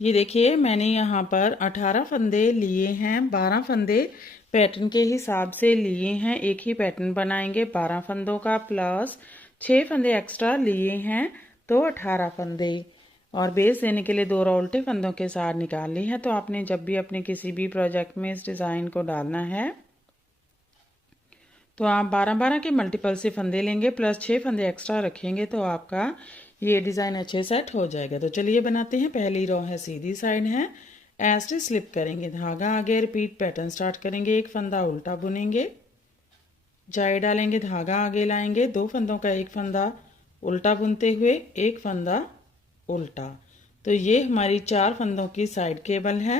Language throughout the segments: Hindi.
ये देखिए मैंने यहाँ पर 18 फंदे लिए हैं। 12 फंदे पैटर्न के हिसाब से लिए हैं। एक ही पैटर्न बनाएंगे 12 फंदों का, प्लस 6 फंदे एक्स्ट्रा लिए हैं तो 18 फंदे। और बेस देने के लिए 2 रो उल्टे फंदों के साथ निकाल ली है। तो आपने जब भी अपने किसी भी प्रोजेक्ट में इस डिज़ाइन को डालना है तो आप 12-12 के मल्टीपल से फंदे लेंगे, प्लस 6 फंदे एक्स्ट्रा रखेंगे तो आपका ये डिज़ाइन अच्छे सेट हो जाएगा। तो चलिए बनाते हैं। पहली रो है, सीधी साइड है, ऐसे स्लिप करेंगे, धागा आगे, रिपीट पैटर्न स्टार्ट करेंगे, एक फंदा उल्टा बुनेंगे, जाई डालेंगे, धागा आगे लाएंगे, 2 फंदों का एक फंदा उल्टा बुनते हुए एक फंदा उल्टा। तो ये हमारी 4 फंदों की साइड केबल है।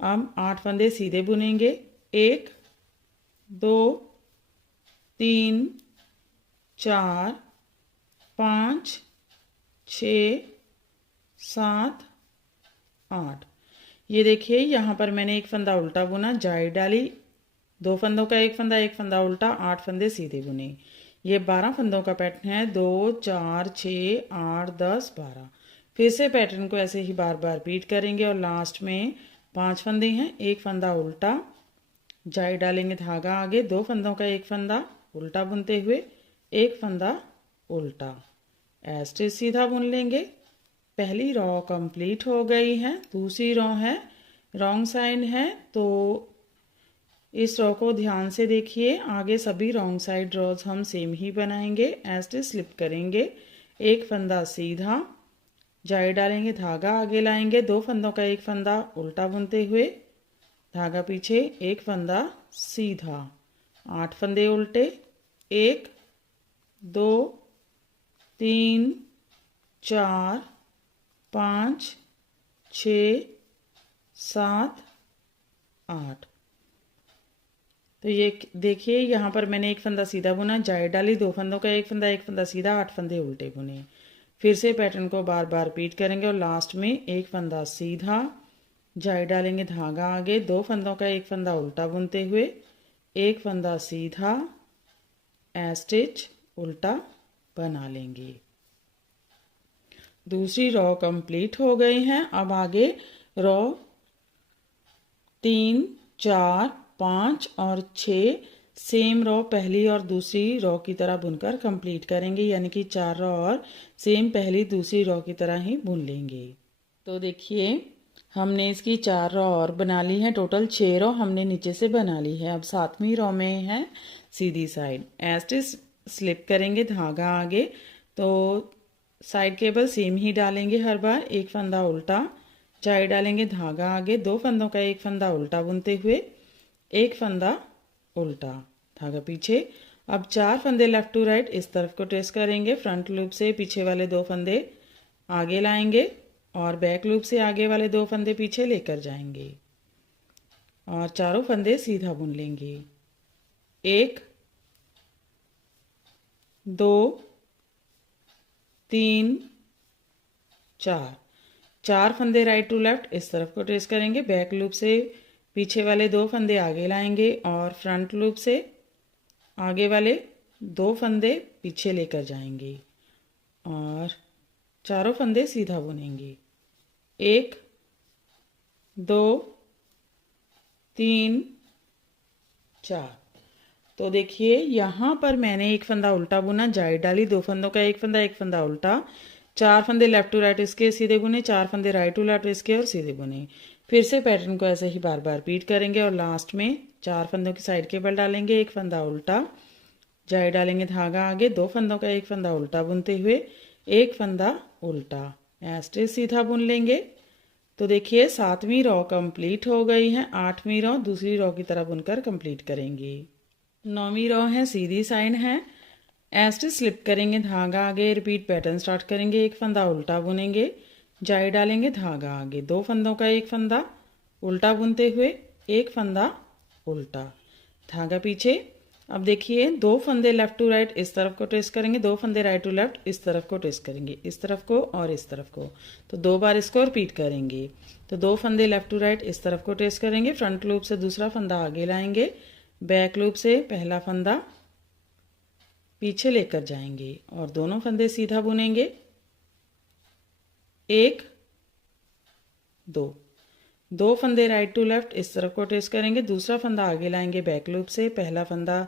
अब 8 फंदे सीधे बुनेंगे, 1 2 3 4 5 6 7 8। ये देखिए यहाँ पर मैंने एक फंदा उल्टा बुना, जाई डाली, 2 फंदों का एक फंदा उल्टा, 8 फंदे सीधे बुने। ये 12 फंदों का पैटर्न है, 2 4 6 8 10 12। फिर से पैटर्न को ऐसे ही बार बार रिपीट करेंगे और लास्ट में 5 फंदे हैं, एक फंदा उल्टा, जाई डालेंगे, धागा आगे, 2 फंदों का एक फंदा उल्टा बुनते हुए एक फंदा उल्टा, ऐसे सीधा बुन लेंगे। पहली रो कंप्लीट हो गई है। दूसरी रो है, रॉन्ग साइड है, तो इस रो को ध्यान से देखिए। आगे सभी रॉन्ग साइड रोज हम सेम ही बनाएंगे। ऐसे स्लिप करेंगे, एक फंदा सीधा, जाई डालेंगे, धागा आगे लाएंगे, 2 फंदों का एक फंदा उल्टा बुनते हुए, धागा पीछे, एक फंदा सीधा, 8 फंदे उल्टे, 1 2 3 4 5 6 7 8। तो ये देखिए यहाँ पर मैंने एक फंदा सीधा बुना, जाई डाली, 2 फंदों का एक फंदा सीधा, 8 फंदे उल्टे बुने। फिर से पैटर्न को बार बार रिपीट करेंगे और लास्ट में एक फंदा सीधा, जाई डालेंगे, धागा आगे, 2 फंदों का एक फंदा उल्टा बुनते हुए एक फंदा सीधा, स्टिच उल्टा बना लेंगे। दूसरी रो कंप्लीट हो गई है। अब आगे रो 3 4 5 और 6 सेम रो पहली और दूसरी रो की तरह बुनकर कंप्लीट करेंगे, यानी कि 4 रो और सेम पहली दूसरी रो की तरह ही बुन लेंगे। तो देखिए हमने इसकी 4 रो और बना ली है, टोटल 6 रो हमने नीचे से बना ली है। अब 7वीं रो में है सीधी साइड, ऐसे स्लिप करेंगे, धागा आगे, तो साइड केबल सेम ही डालेंगे हर बार, एक फंदा उल्टा, जाई डालेंगे, धागा आगे, 2 फंदों का एक फंदा उल्टा बुनते हुए एक फंदा उल्टा, धागा पीछे। अब 4 फंदे लेफ्ट टू राइट इस तरफ को ट्रेस करेंगे, फ्रंट लूप से पीछे वाले 2 फंदे आगे लाएंगे और बैक लूप से आगे वाले 2 फंदे पीछे लेकर जाएंगे और चारों फंदे सीधा बुन लेंगे। 1 2 3 4 फंदे राइट टू लेफ्ट इस तरफ को ट्रेस करेंगे, बैक लूप से पीछे वाले 2 फंदे आगे लाएंगे और फ्रंट लूप से आगे वाले 2 फंदे पीछे लेकर जाएंगे और चारों फंदे सीधा बुनेंगे। 1 2 3 4। तो देखिए यहाँ पर मैंने एक फंदा उल्टा बुना, जाई डाली, 2 फंदों का एक फंदा उल्टा, 4 फंदे लेफ्ट टू राइट इसके सीधे बुने, 4 फंदे राइट टू लेफ्ट इसके और सीधे बुने। फिर से पैटर्न को ऐसे ही बार बार रिपीट करेंगे और लास्ट में 4 फंदों की साइड केबल डालेंगे, एक फंदा उल्टा, जाई डालेंगे, धागा आगे, 2 फंदों का एक फंदा उल्टा बुनते हुए एक फंदा उल्टा, ऐसे सीधा बुन लेंगे। तो देखिए 7वीं रो कंप्लीट हो गई है। 8वीं रो दूसरी रो की तरह बुनकर कंप्लीट करेंगे। 9वीं रो है, सीधी साइड है, ऐसे स्लिप करेंगे, धागा आगे, रिपीट पैटर्न स्टार्ट करेंगे, एक फंदा उल्टा बुनेंगे, जाई डालेंगे, धागा आगे, 2 फंदों का एक फंदा उल्टा बुनते हुए एक फंदा उल्टा, धागा पीछे। अब देखिए 2 फंदे लेफ्ट टू राइट इस तरफ को ट्रेस करेंगे, 2 फंदे राइट टू लेफ्ट इस तरफ को ट्रेस करेंगे, इस तरफ को और इस तरफ को, तो 2 बार इसको रिपीट करेंगे। तो 2 फंदे लेफ्ट टू राइट इस तरफ को ट्रेस करेंगे, फ्रंट लूप से दूसरा फंदा आगे लाएंगे, बैक लूप से पहला फंदा पीछे लेकर जाएंगे और दोनों फंदे सीधा बुनेंगे। 1 दो फंदे राइट टू लेफ्ट इस तरफ को ट्विस्ट करेंगे, दूसरा फंदा आगे लाएंगे बैक लूप से, पहला फंदा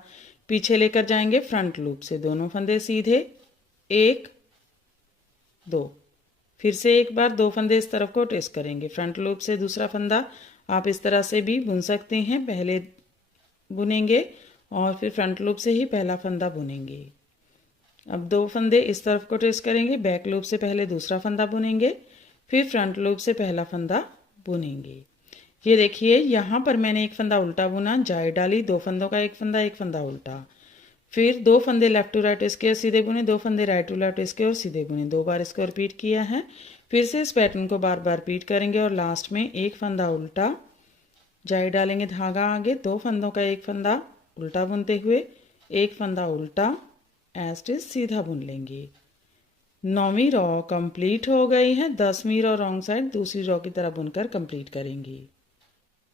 पीछे लेकर जाएंगे फ्रंट लूप से, दोनों फंदे सीधे, 1 2। फिर से एक बार 2 फंदे इस तरफ को ट्विस्ट करेंगे, फ्रंट लूप से दूसरा फंदा आप इस तरह से भी बुन सकते हैं, पहले बुनेंगे और फिर फ्रंट लूप से ही पहला फंदा बुनेंगे। अब 2 फंदे इस तरफ को ट्विस्ट करेंगे, बैक लूप से पहले दूसरा फंदा बुनेंगे, फिर फ्रंट लूप से पहला फंदा बुनेंगे। ये देखिए यहाँ पर मैंने एक फंदा उल्टा बुना, जाई डाली, 2 फंदों का एक फंदा उल्टा, फिर 2 फंदे लेफ्ट टू राइट इसके और सीधे बुने, 2 फंदे राइट टू लेफ्ट इसके और सीधे बुने, 2 बार इसको रिपीट किया है। फिर से इस पैटर्न को बार बार रिपीट करेंगे और लास्ट में एक फंदा उल्टा, जाई डालेंगे, धागा आगे, 2 फंदों का एक फंदा उल्टा बुनते हुए एक फंदा उल्टा एज इट इज सीधा बुन लेंगे। 9वीं रॉ कंप्लीट हो गई है, 10वीं रॉ रॉन्ग साइड दूसरी रॉ की तरह बुनकर कंप्लीट करेंगे।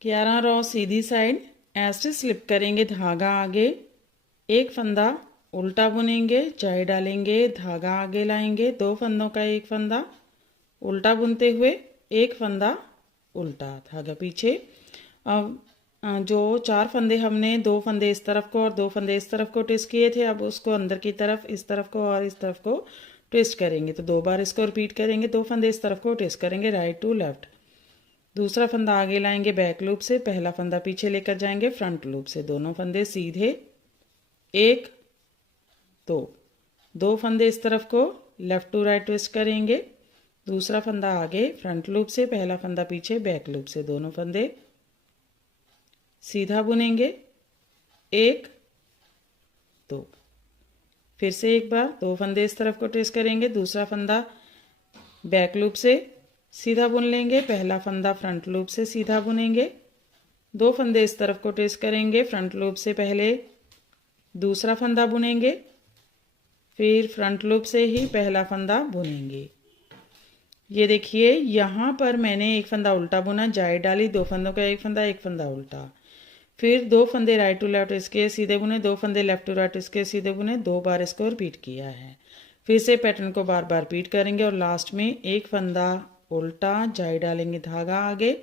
11 रॉ सीधी side as it is slip करेंगे, धागा आगे, एक फंदा उल्टा बुनेंगे, जाई डालेंगे, धागा आगे लाएंगे, 2 फंदों का एक फंदा उल्टा बुनते हुए एक फंदा उल्टा, धागा पीछे। अब जो 4 फंदे हमने 2 फंदे इस तरफ को और 2 फंदे इस तरफ को ट्विस्ट किए थे, अब उसको अंदर की तरफ इस तरफ को और इस तरफ को ट्विस्ट करेंगे। तो 2 बार इसको रिपीट करेंगे, 2 फंदे इस तरफ को ट्विस्ट करेंगे राइट टू लेफ्ट, दूसरा फंदा आगे लाएंगे बैक लूप से, पहला फंदा पीछे लेकर जाएंगे फ्रंट लूप से, दोनों फंदे सीधे, 1 2, 2 फंदे इस तरफ को लेफ्ट टू राइट ट्विस्ट करेंगे, दूसरा फंदा आगे फ्रंट लूप से, पहला फंदा पीछे बैक लूप से, दोनों फंदे सीधा बुनेंगे, 1 2। फिर से एक बार 2 फंदे इस तरफ को ट्विस्ट करेंगे, दूसरा फंदा बैक लूप से सीधा बुन लेंगे, पहला फंदा फ्रंट लूप से सीधा बुनेंगे, 2 फंदे इस तरफ को ट्विस्ट करेंगे, फ्रंट लूप से पहले दूसरा फंदा बुनेंगे, फिर फ्रंट लूप से ही पहला फंदा बुनेंगे। ये देखिए यहाँ पर मैंने एक फंदा उल्टा बुना, जाई डाली, 2 फंदों का एक फंदा उल्टा, फिर 2 फंदे राइट टू लेफ्ट इसके सीधे बुने, 2 फंदे लेफ्ट टू राइट इसके सीधे बुने, 2 बार इसको रिपीट किया है। फिर से पैटर्न को बार बार रिपीट करेंगे और लास्ट में एक फंदा उल्टा, जाई डालेंगे, धागा आगे,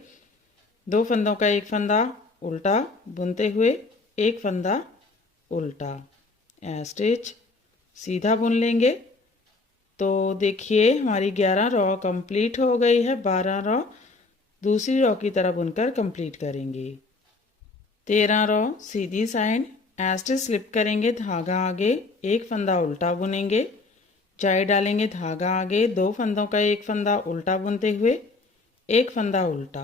2 फंदों का एक फंदा उल्टा बुनते हुए एक फंदा उल्टा, स्टिच सीधा बुन लेंगे। तो देखिए हमारी 11 रॉ कंप्लीट हो गई है, 12 रॉ दूसरी रॉ की तरह बुनकर कंप्लीट करेंगे। 13 रॉ सीधी साइड एज इट स्लिप करेंगे, धागा आगे, एक फंदा उल्टा बुनेंगे, जाई डालेंगे, धागा आगे, 2 फंदों का एक फंदा उल्टा बुनते हुए एक फंदा उल्टा,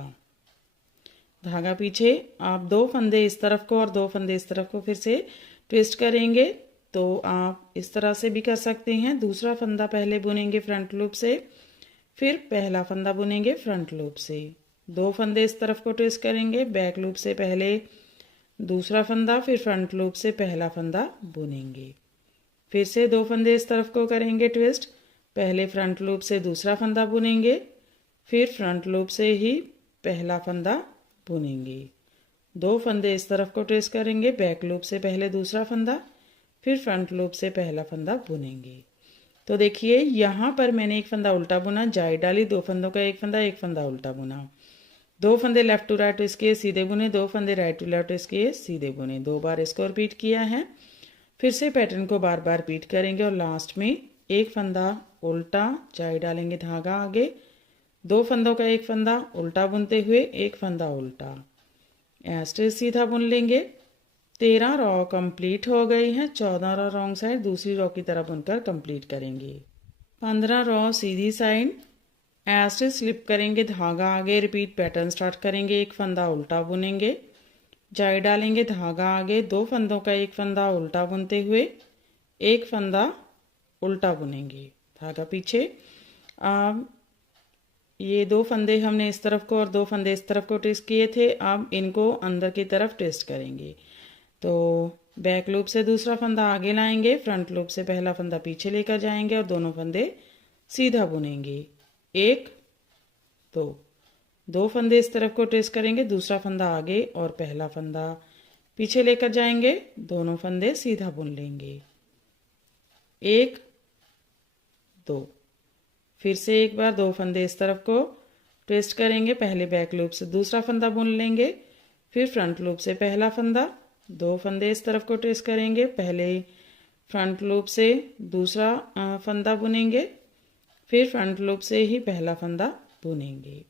धागा पीछे। आप 2 फंदे इस तरफ को और 2 फंदे इस तरफ को फिर से ट्विस्ट करेंगे, तो आप इस तरह से भी कर सकते हैं। दूसरा फंदा पहले बुनेंगे फ्रंट लूप से, फिर पहला फंदा बुनेंगे फ्रंट लूप से, 2 फंदे इस तरफ को ट्विस्ट करेंगे, बैक लूप से पहले दूसरा फंदा, फिर फ्रंट लूप से पहला फंदा बुनेंगे, फिर से 2 फंदे इस तरफ को करेंगे ट्विस्ट, पहले फ्रंट लूप से दूसरा फंदा बुनेंगे, फिर फ्रंट लूप से ही पहला फंदा बुनेंगे, 2 फंदे इस तरफ को ट्विस्ट करेंगे, बैक लूप से पहले दूसरा फंदा, फिर फ्रंट लूप से पहला फंदा बुनेंगे। तो देखिए यहाँ पर मैंने एक फंदा उल्टा बुना, जाई डाली, 2 फंदों का एक फंदा उल्टा बुना, 2 फंदे लेफ्ट टू राइट इसके सीधे बुने, 2 फंदे राइट टू लेफ्ट इसके सीधे बुने, 2 बार इसको रिपीट किया है। फिर से पैटर्न को बार बार रिपीट करेंगे और लास्ट में एक फंदा उल्टा, जाई डालेंगे, धागा आगे, 2 फंदों का एक फंदा उल्टा बुनते हुए एक फंदा उल्टा, ऐसे सीधा बुन लेंगे। 13 रॉ कंप्लीट हो गई है, 14 रॉ रॉन्ग साइड दूसरी रॉ की तरह बुनकर कंप्लीट करेंगे। 15 रॉ सीधी साइड ऐसे स्लिप करेंगे, धागा आगे, रिपीट पैटर्न स्टार्ट करेंगे, एक फंदा उल्टा बुनेंगे, जाई डालेंगे, धागा आगे, 2 फंदों का एक फंदा उल्टा बुनते हुए एक फंदा उल्टा बुनेंगे, धागा पीछे। अब ये 2 फंदे हमने इस तरफ को और 2 फंदे इस तरफ को ट्विस्ट किए थे, अब इनको अंदर की तरफ ट्विस्ट करेंगे। तो बैक लूप से दूसरा फंदा आगे लाएंगे, फ्रंट लूप से पहला फंदा पीछे लेकर जाएंगे और दोनों फंदे सीधा बुनेंगे, 1 2, 2 फंदे इस तरफ को ट्विस्ट करेंगे, दूसरा फंदा आगे और पहला फंदा पीछे लेकर जाएंगे, दोनों फंदे सीधा बुन लेंगे, 1 2। फिर से एक बार 2 फंदे इस तरफ को ट्विस्ट करेंगे, पहले बैक लूप से दूसरा फंदा बुन लेंगे, फिर फ्रंट लूप से पहला फंदा, 2 फंदे इस तरफ को ट्विस्ट करेंगे, पहले फ्रंट लूप से दूसरा फंदा बुनेंगे, फिर फ्रंट लूप से ही पहला फंदा बुनेंगे।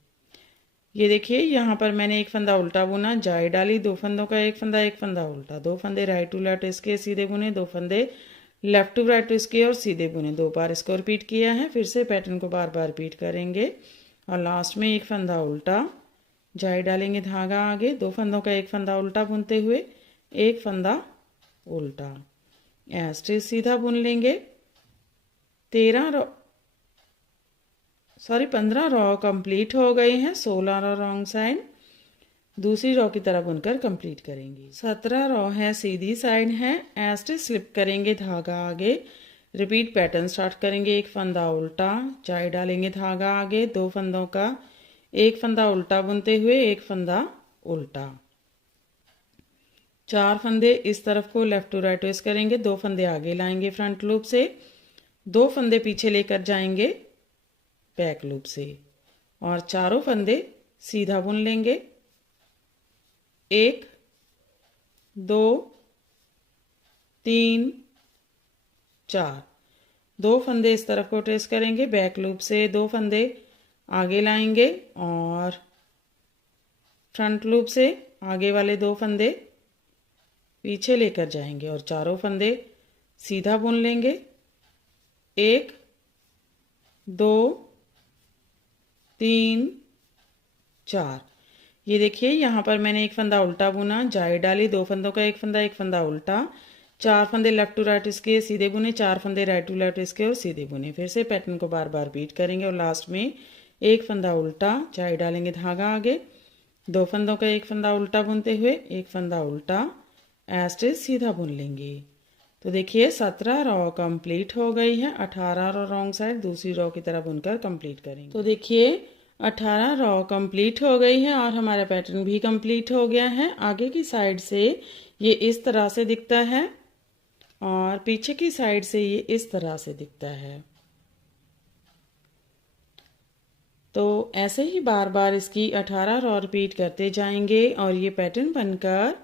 ये देखिए यहाँ पर मैंने एक फंदा उल्टा बुना, जाई डाली, 2 फंदों का एक फंदा उल्टा, 2 फंदे राइट टू लेफ्ट इसके सीधे बुने, 2 फंदे लेफ्ट टू राइट इसके और सीधे बुने, 2 बार इसको रिपीट किया है। फिर से पैटर्न को बार बार रिपीट करेंगे और लास्ट में एक फंदा उल्टा, जाई डालेंगे, धागा आगे, 2 फंदों का एक फंदा उल्टा बुनते हुए एक फंदा उल्टा, ऐसे सीधा बुन लेंगे। 15 रॉ कंप्लीट हो गए हैं, 16 रॉ रॉन्ग साइड, दूसरी रॉ की तरफ बुनकर कंप्लीट करेंगे। 17 रॉ है, सीधी साइड है, ऐसे स्लिप करेंगे, धागा आगे, रिपीट पैटर्न स्टार्ट करेंगे, एक फंदा उल्टा, जाई डालेंगे, धागा आगे, 2 फंदों का एक फंदा उल्टा बुनते हुए एक फंदा उल्टा, 4 फंदे इस तरफ को लेफ्ट टू राइट ट्विस्ट करेंगे, 2 फंदे आगे लाएंगे फ्रंट लूप से, 2 फंदे पीछे लेकर जाएंगे बैक लूप से और चारों फंदे सीधा बुन लेंगे, 1 2 3 4, 2 फंदे इस तरफ को ट्रेस करेंगे, बैक लूप से 2 फंदे आगे लाएंगे और फ्रंट लूप से आगे वाले 2 फंदे पीछे लेकर जाएंगे और चारों फंदे सीधा बुन लेंगे, 1 2 3 4। ये देखिए यहाँ पर मैंने एक फंदा उल्टा बुना, जाई डाली, 2 फंदों का एक फंदा उल्टा, 4 फंदे लेफ्ट टू राइट इसके सीधे बुने, 4 फंदे राइट टू लेफ्ट इसके और सीधे बुने। फिर से पैटर्न को बार बार रिपीट करेंगे और लास्ट में एक फंदा उल्टा, जाई डालेंगे, धागा आगे, 2 फंदों का एक फंदा उल्टा बुनते हुए एक फंदा उल्टा, ऐसे सीधा बुन लेंगे। तो देखिए 17 रॉ कंप्लीट हो गई है, 18 रॉ रॉन्ग साइड दूसरी रॉ की तरह बुनकर कंप्लीट करेंगे। तो देखिए 18 रॉ कंप्लीट हो गई है और हमारा पैटर्न भी कंप्लीट हो गया है। आगे की साइड से ये इस तरह से दिखता है और पीछे की साइड से ये इस तरह से दिखता है। तो ऐसे ही बार बार इसकी 18 रॉ रिपीट करते जाएंगे और ये पैटर्न बनकर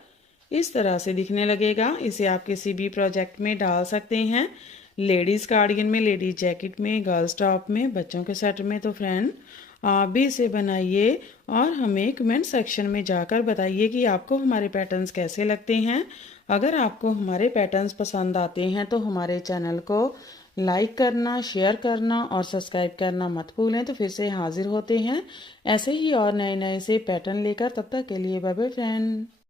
इस तरह से दिखने लगेगा। इसे आप किसी भी प्रोजेक्ट में डाल सकते हैं, लेडीज़ कार्डिगन में, लेडीज जैकेट में, गर्ल्स टॉप में, बच्चों के सेट में। तो फ्रेंड आप भी इसे बनाइए और हमें कमेंट सेक्शन में जाकर बताइए कि आपको हमारे पैटर्न्स कैसे लगते हैं। अगर आपको हमारे पैटर्न्स पसंद आते हैं तो हमारे चैनल को लाइक करना, शेयर करना और सब्सक्राइब करना मत भूलें। तो फिर से हाजिर होते हैं ऐसे ही और नए नए से पैटर्न लेकर, तब तक के लिए बाय बाय फ्रेंड।